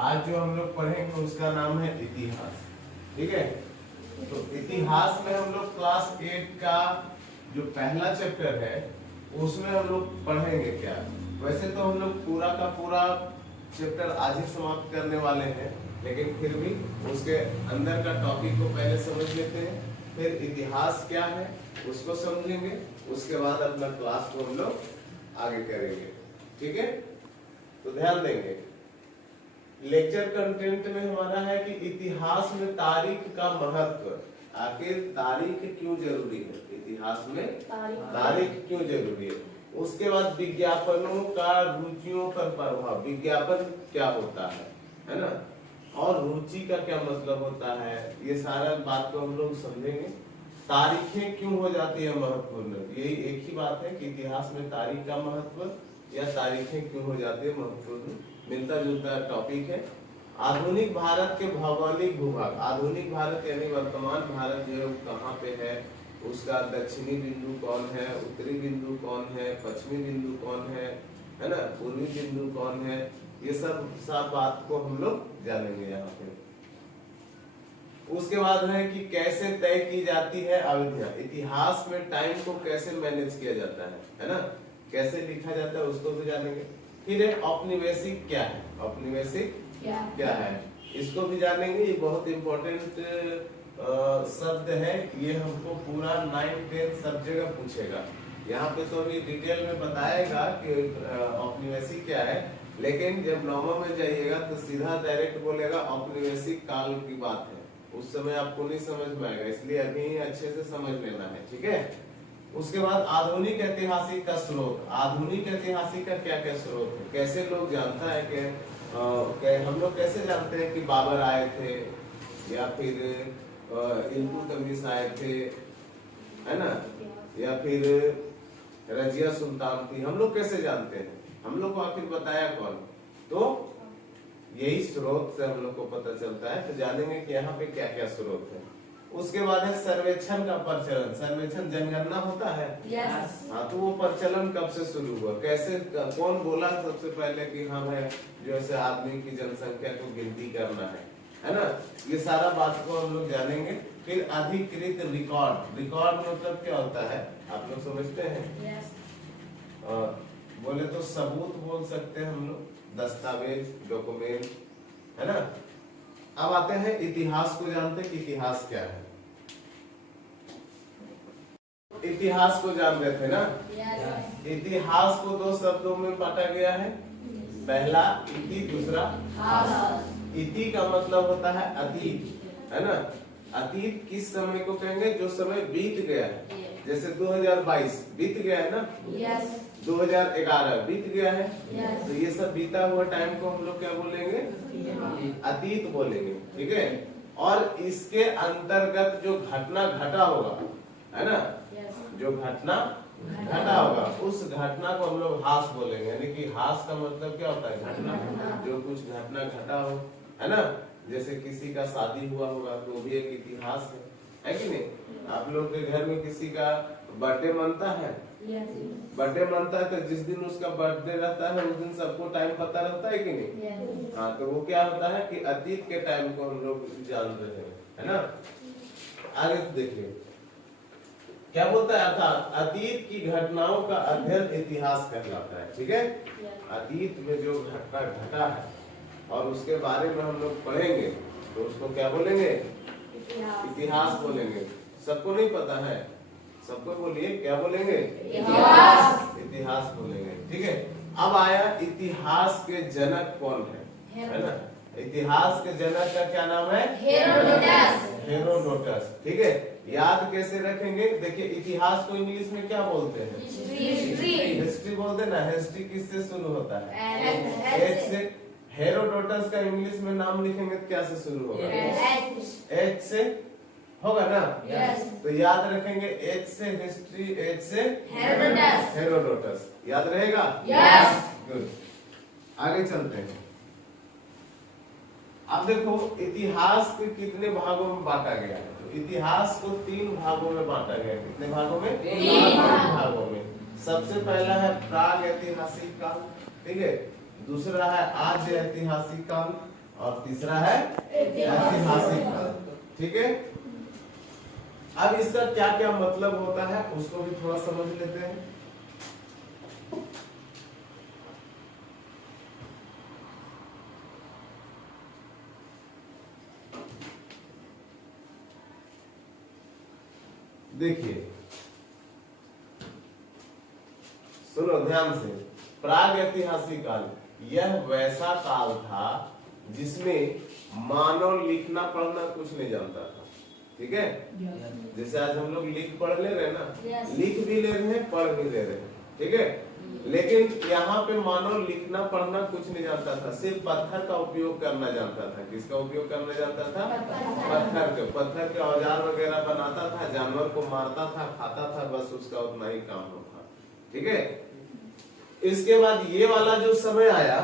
आज जो हम लोग पढ़ेंगे उसका नाम है इतिहास। ठीक है, तो इतिहास में हम लोग क्लास 8 का जो पहला चैप्टर है उसमें हम लोग पढ़ेंगे क्या। वैसे तो हम लोग पूरा का पूरा चैप्टर आज ही समाप्त करने वाले हैं, लेकिन फिर भी उसके अंदर का टॉपिक को पहले समझ लेते हैं, फिर इतिहास क्या है उसको समझेंगे, उसके बाद अपना क्लास को हम लोग आगे करेंगे। ठीक है, तो ध्यान देंगे। लेक्चर कंटेंट में हमारा है कि इतिहास में तारीख का महत्व। आखिर तारीख क्यों जरूरी है, इतिहास में तारीख क्यों जरूरी है। उसके बाद विज्ञापनों का रुचियों पर प्रभाव, विज्ञापन क्या होता है ना, और रुचि का क्या मतलब होता है, ये सारा बात को हम लोग समझेंगे। तारीखें क्यों हो जाती है महत्वपूर्ण, यही एक ही बात है कि इतिहास में तारीख का महत्व या तारीखें क्यों हो जाती है महत्वपूर्ण, मिलता जुलता टॉपिक है। आधुनिक भारत के भौगोलिक भूभाग, आधुनिक भारत यानी वर्तमान भारत जो कहाँ पे है, उसका दक्षिणी बिंदु कौन है, उत्तरी बिंदु कौन है, पश्चिमी बिंदु कौन है ना, पूर्वी बिंदु कौन है, ये सब बात को हम लोग जानेंगे यहाँ पे। उसके बाद है कि कैसे तय की जाती है अवधियां, इतिहास में टाइम को कैसे मैनेज किया जाता है ना, कैसे लिखा जाता है उसको भी जानेंगे। फिर औपनिवेशिक क्या है, औपनिवेशिक क्या है इसको भी जानेंगे। ये बहुत इंपॉर्टेंट शब्द है, ये हमको पूरा 9-10 सब जगह पूछेगा। यहाँ पे तो अभी डिटेल में बताएगा कि औपनिवेशिक क्या है, लेकिन जब नौमा में जाइएगा तो सीधा डायरेक्ट बोलेगा औपनिवेशिक काल की बात है, उस समय आपको नहीं समझ में आएगा, इसलिए अभी अच्छे से समझ लेना है। ठीक है, उसके बाद आधुनिक ऐतिहासिक का स्रोत, आधुनिक ऐतिहासिक का क्या क्या स्रोत है, कैसे लोग जानता है कि हम लोग कैसे जानते हैं कि बाबर आए थे या फिर इल्तुतमिश आए थे, है ना, या फिर रजिया सुल्तान थी, हम लोग कैसे जानते हैं, हम लोग को आखिर बताया कौन, तो यही स्रोत से हम लोग को पता चलता है। तो जानेंगे कि यहाँ पे क्या क्या स्रोत है। उसके बाद है सर्वेक्षण का प्रचलन, सर्वेक्षण जनगणना होता है। हाँ, तो वो प्रचलन कब से शुरू हुआ, कैसे, कौन बोला सबसे पहले कि हम है जो ऐसे आदमी की जनसंख्या को गिनती करना है ना, ये सारा बात को हम लोग जानेंगे। फिर अधिकृत रिकॉर्ड, रिकॉर्ड मतलब क्या होता है आप लोग समझते हैं? बोले तो सबूत बोल सकते हैं हम लोग, दस्तावेज, डॉक्यूमेंट, है ना। अब आते हैं इतिहास को, जानते हैं कि इतिहास क्या है। इतिहास को जान रहे थे ना? इतिहास को दो शब्दों में बांटा गया है, पहला इति, दूसरा हास। इति का मतलब होता है अतीत, है ना। अतीत किस समय को कहेंगे, जो समय बीत गया है, जैसे 2022 बीत गया है ना, 2011 बीत गया है, तो ये सब बीता हुआ टाइम को हम लोग क्या बोलेंगे, अतीत बोलेंगे। ठीक है, और इसके अंतर्गत जो घटना घटा होगा, है ना, जो घटना घटा होगा, उस घटना को हम लोग हास बोलेंगे। यानी कि हास का मतलब क्या होता है, घटना, जो कुछ घटना घटा हो, है ना। जैसे किसी का शादी हुआ होगा तो वो भी एक इतिहास है कि नहीं। आप लोग के घर में किसी का बर्थडे मनता है, बर्थडे मनता है, तो जिस दिन उसका बर्थडे रहता है उस दिन सबको टाइम पता रहता है कि नहीं। हाँ, तो वो क्या होता है कि अतीत के टाइम को हम लोग जान रहे हैं, है ना। आगे देखिए क्या बोलता है, अर्थात अतीत की घटनाओं का अध्ययन इतिहास कहलाता है। ठीक है, अतीत में जो घटना घटा है और उसके बारे में हम लोग पढ़ेंगे तो उसको क्या बोलेंगे, इतिहास बोलेंगे। सबको नहीं पता है, सबको बोलिए क्या बोलेंगे, इतिहास बोलेंगे। ठीक है, अब आया इतिहास के जनक कौन है ना। इतिहास के जनक का क्या नाम है, हेरोडोटस। ठीक है, याद कैसे रखेंगे, देखिए इतिहास को इंग्लिश में क्या बोलते हैं, हिस्ट्री बोलते हैं ना। हिस्ट्री किससे शुरू होता है, एच से। हेरोडोटस का इंग्लिश में नाम लिखेंगे तो क्या से शुरू होगा, एच से होगा ना। तो याद रखेंगे एच से हिस्ट्री, एच से हेरोडोटस, याद रहेगा। गुड, आगे चलते हैं। अब देखो इतिहास के कितने भागों में बांटा गया है, तो इतिहास को 3 भागों में बांटा गया है। कितने भागों में, 3 भागों में। सबसे पहला है प्राग ऐतिहासिक काल, ठीक है, दूसरा है आद्य ऐतिहासिक काल, और तीसरा है ऐतिहासिक काल। ठीक है, अब इसका क्या क्या मतलब होता है उसको भी थोड़ा समझ लेते हैं। देखिए सुनो ध्यान से, प्राग ऐतिहासिक काल यह वैसा काल था जिसमें मानव लिखना पढ़ना कुछ नहीं जानता था। ठीक है, जैसे आज हम लोग लिख पढ़ ले रहे हैं ना, लिख भी ले रहे हैं, पढ़ भी ले रहे हैं। ठीक है, लेकिन यहाँ पे मानव लिखना पढ़ना कुछ नहीं जानता था, सिर्फ पत्थर का उपयोग करना जानता था। किसका उपयोग करना जानता था? पत्थर के औजार वगैरह बनाता था, जानवर को मारता था, खाता था, बस उसका उतना ही काम होता। ठीक है, इसके बाद ये वाला जो समय आया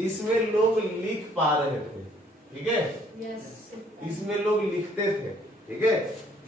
इसमें लोग लिख पा रहे थे। ठीक है, इसमें लोग लिखते थे। ठीक है,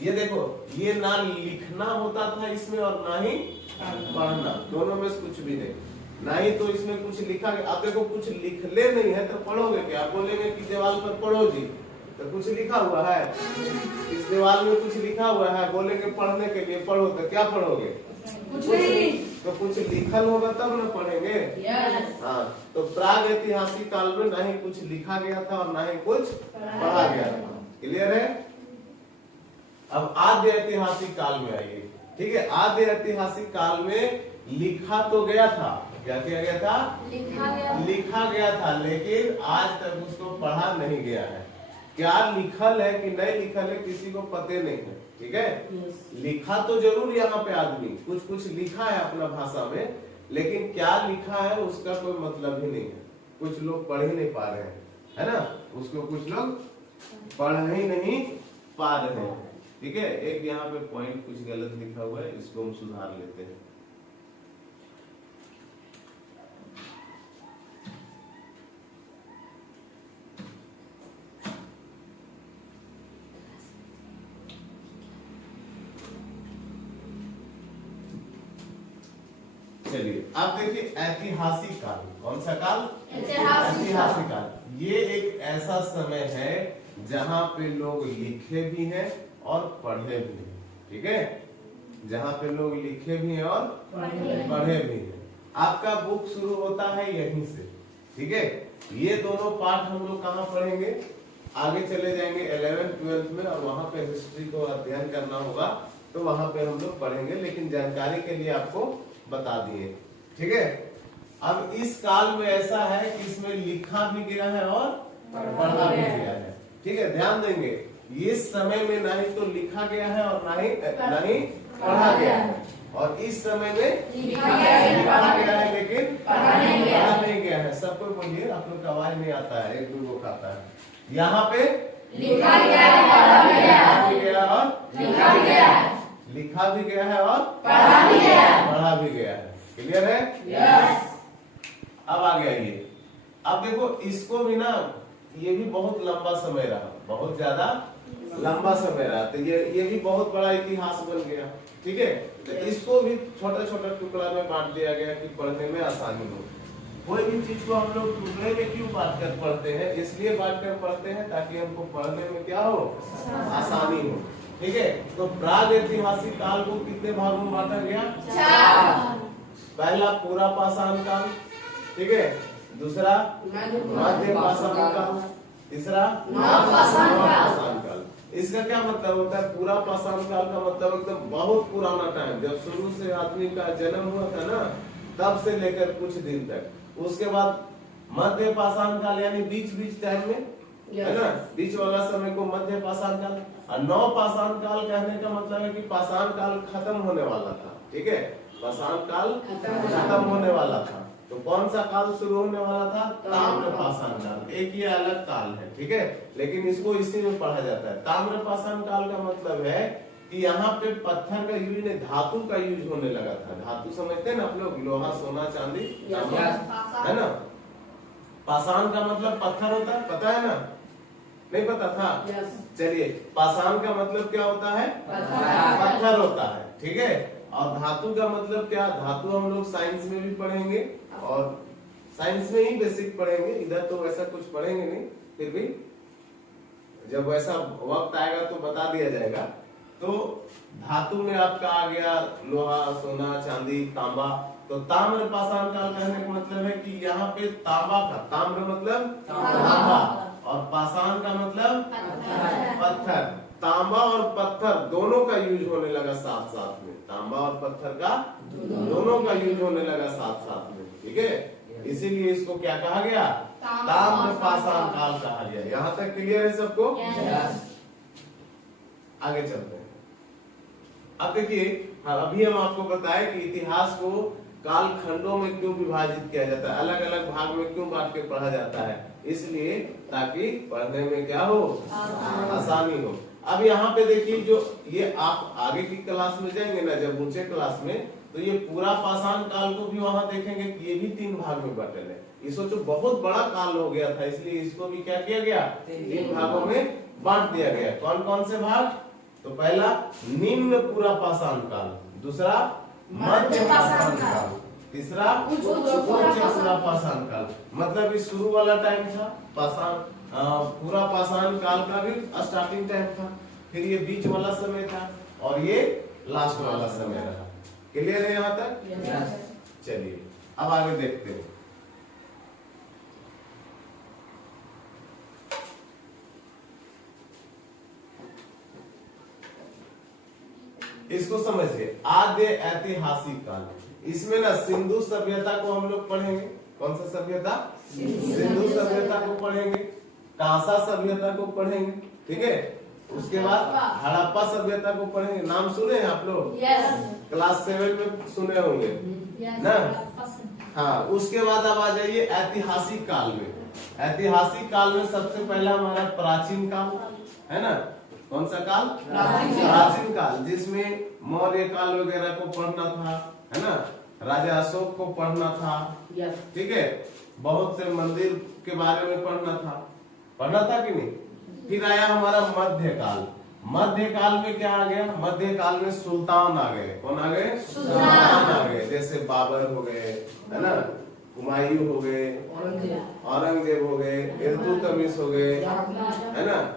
ये देखो, ये ना लिखना होता था इसमें और ना ही पढ़ना, दोनों में से कुछ भी नहीं। ना ही तो इसमें कुछ लिखा गया। आप देखो कुछ लिख ले नहीं है तो पढ़ोगे क्या? आप बोलेंगे कि दीवार पर पढ़ो जी, तो कुछ लिखा हुआ है, इस दीवार में कुछ लिखा हुआ है, बोलेंगे पढ़ने के लिए पढ़ो, तो क्या पढ़ोगे? कुछ नहीं। तो कुछ लिखल होगा तब ना पढ़ेंगे। हाँ, तो प्राग ऐतिहासिक काल में ना ही कुछ लिखा गया था और ना ही कुछ पढ़ा गया था। क्लियर है? अब आद्य ऐतिहासिक काल में आइए। ठीक है, आद्य ऐतिहासिक काल में लिखा तो गया था। क्या किया गया था? लिखा गया था, लेकिन आज तक उसको पढ़ा नहीं गया है। क्या लिखल है कि नहीं लिखल है किसी को पते नहीं है। ठीक है, लिखा तो जरूर यहाँ पे आदमी कुछ कुछ लिखा है अपना भाषा में, लेकिन क्या लिखा है उसका कोई मतलब ही नहीं है। कुछ लोग पढ़ ही नहीं पा रहे हैं, है ना, उसको कुछ लोग पढ़ ही नहीं पा रहे हैं। ठीक है, एक यहाँ पे पॉइंट कुछ गलत लिखा हुआ है, इसको हम सुधार लेते हैं। चलिए अब देखिए ऐतिहासिक काल। कौन सा काल? ऐतिहासिक काल। ये एक ऐसा समय है जहाँ पे लोग लिखे भी हैं और पढ़े भी हैं। ठीक है, जहाँ पे लोग लिखे भी हैं और पढ़े भी हैं। आपका बुक शुरू होता है यहीं से। ठीक है, ये दोनों पार्ट हम लोग कहाँ पढ़ेंगे? आगे चले जाएंगे 11th 12th में, और वहां पे हिस्ट्री को अध्ययन करना होगा तो वहां पे हम लोग पढ़ेंगे, लेकिन जानकारी के लिए आपको बता दिए। ठीक है, अब इस काल में ऐसा है कि इसमें लिखा भी गया है और पढ़ा भी गया है। ठीक है, ध्यान देंगे, इस समय में ना ही तो लिखा गया है और ना ही पढ़ा गया है, और इस समय में लिखा गया है लेकिन पढ़ा नहीं गया है। सबको बोलिए, आप लोग का आवाज नहीं आता है, एक दो आता है। यहाँ पे लिखा गया है, पढ़ा भी गया और लिखा भी गया है, लिखा भी गया है और पढ़ा भी गया है। क्लियर है? यस। अब आ गया ये। अब देखो इसको भी ना, ये भी बहुत लंबा समय रहा, बहुत ज्यादा लंबा समय रहा, तो ये भी बहुत बड़ा इतिहास बन गया। ठीक है, तो इसको भी छोटा छोटा टुकड़ा में बांट दिया गया कि पढ़ने में आसानी हो। कोई भी चीज को हम लोग टुकड़े में क्यों बांट कर पढ़ते हैं? इसलिए बांट कर पढ़ते हैं ताकि हमको पढ़ने में क्या हो, आसानी हो। ठीक है, तो प्राग ऐतिहासिक काल को कितने भागों में बांटा गया? 4। पहला पूरा पाषाण काल, ठीक है, दूसरा मध्य पाषाण काल, तीसरा नव पाषाण काल। इसका क्या मतलब होता है? पूरा पाषाण काल का मतलब एकदम बहुत पुराना टाइम, जब शुरू से आदमी का जन्म हुआ था ना, तब से लेकर कुछ दिन तक। उसके बाद मध्य पाषाण काल, यानी बीच टाइम में, है ना, बीच वाला समय को मध्य पाषाण काल। और नव पाषाण काल कहने का मतलब है कि पाषाण काल खत्म होने वाला था। ठीक है, पाषाण काल खत्म होने वाला था, तो कौन सा काल शुरू होने वाला था? ताम्र पाषाण काल। एक ये अलग काल है, ठीक है, लेकिन इसको इसी में पढ़ा जाता है। ताम्र पाषाण काल का मतलब है कि यहाँ पे पत्थर का यूज नहीं, धातु का यूज होने लगा था। धातु समझते हैं ना आप लोग, लोहा, सोना, चांदी, है ना। पाषाण का मतलब पत्थर होता है, पता है ना? नहीं पता था? चलिए, पाषाण का मतलब क्या होता है? पत्थर होता है। ठीक है, और धातु का मतलब क्या? धातु हम लोग साइंस में भी पढ़ेंगे और साइंस में ही बेसिक पढ़ेंगे, इधर तो वैसा कुछ पढ़ेंगे नहीं, फिर भी जब वैसा वक्त आएगा तो बता दिया जाएगा। तो धातु में आपका आ गया लोहा, सोना, चांदी, तांबा। तो ताम्र पाषाण काल कहने का मतलब है कि यहाँ पे तांबा का, ताम्र मतलब तांबा और पाषाण का मतलब पत्थर। तांबा और पत्थर दोनों का यूज होने लगा साथ साथ में, तांबा और पत्थर का दोनों का यूज होने लगा साथ साथ में, ठीक है। इसीलिए इसको क्या कहा गया, ताम्र पाषाण काल कहा गया। यहाँ तक क्लियर है सबको? आगे चलते हैं। अब देखिए, अभी हम आपको बताए कि इतिहास को काल खंडों में क्यों विभाजित किया जाता है, अलग अलग भाग में क्यों बांट के पढ़ा जाता है, इसलिए ताकि पढ़ने में क्या हो, आसानी हो। अब यहाँ पे देखिए, जो ये आप आगे की क्लास में जाएंगे ना, जब ऊंचे क्लास में, तो ये पूरा पाषाण काल को भी वहां देखेंगे कि ये भी 3 भाग में बंटल है। ये सोचो बहुत बड़ा काल हो गया था, इसलिए इसको भी क्या किया गया, 3 भागों में बांट दिया गया। कौन कौन से भाग? तो पहला निम्न पूरा पाषाण काल, दूसरा मध्य पाषाण काल, तीसरा उच्च पूरा पाषाण काल। मतलब ये शुरू वाला टाइम था पाषाण, पूरा पाषाण काल का भी स्टार्टिंग टाइम था, फिर ये बीच वाला समय था और ये लास्ट वाला समय रहा। क्लियर है यहाँ तक? चलिए अब आगे देखते हैं। इसको समझिए, आद्य ऐतिहासिक काल। इसमें ना सिंधु सभ्यता को हम लोग पढ़ेंगे। कौन सा सभ्यता? सिंधु सभ्यता को पढ़ेंगे, कांसा सभ्यता को पढ़ेंगे, ठीक है। उसके बाद हड़प्पा सभ्यता को पढ़ेंगे। नाम सुने हैं आप लोग? क्लास 7 में सुने होंगे ना? हाँ। उसके बाद अब आ जाइए ऐतिहासिक काल में। ऐतिहासिक काल में सबसे पहला हमारा प्राचीन काल है ना। कौन सा काल? प्राचीन काल, जिसमें मौर्य काल वगैरह को पढ़ना था, है ना। राजा अशोक को पढ़ना था, ठीक है। बहुत से मंदिर के बारे में पढ़ना था कि नहीं। फिर आया हमारा मध्य काल। मध्य काल में क्या आ गया? मध्य काल में सुल्तान आ गए। कौन आ गए? सुल्तान आ गए। जैसे बाबर हो गए, है ना, हुमायूं हो गए, औरंगजेब हो गए, इल्तुतमिश हो गए, है ना,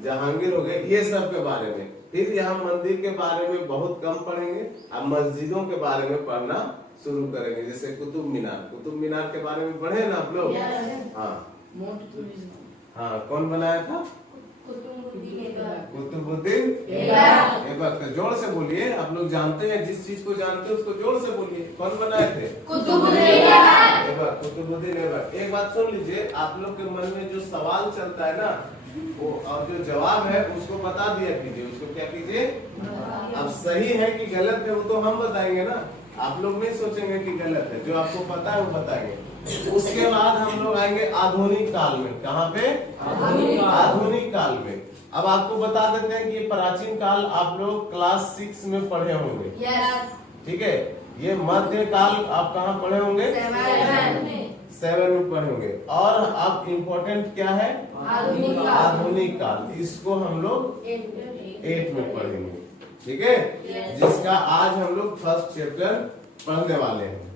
जहांगीर हो गए, ये सब के बारे में। फिर यहाँ मंदिर के बारे में बहुत कम पढ़ेंगे, अब मस्जिदों के बारे में पढ़ना शुरू करेंगे। जैसे कुतुब मीनार के बारे में पढ़े ना आप लोग? हाँ, कौन बनाया था? कुतुबुद्दीन ऐबक। जोर से बोलिए, आप लोग जानते हैं, जिस चीज को जानते हैं उसको जोर से बोलिए। कौन बनाए थे? कुतुबुद्दीन ऐबक। एक बात सुन लीजिए, आप लोग के मन में जो सवाल चलता है ना, वो और जो जवाब है उसको बता दिया कीजिए। उसको क्या कीजिए? अब सही है कि गलत है वो तो हम बताएंगे ना, आप लोग नहीं सोचेंगे कि गलत है। जो आपको पता है वो बताएंगे। उसके बाद हम लोग आएंगे आधुनिक काल में। कहाँ पे? आधुनिक काल में। अब आपको बता देते हैं कि प्राचीन काल आप लोग क्लास 6 में पढ़े होंगे, ठीक है। ये मध्य काल आप कहाँ पढ़े होंगे? 7 में पढ़े होंगे। और अब इम्पोर्टेंट क्या है? आधुनिक काल। इसको हम लोग 8 में पढ़ेंगे, ठीक है। जिसका आज हम लोग फर्स्ट चैप्टर पढ़ने वाले हैं।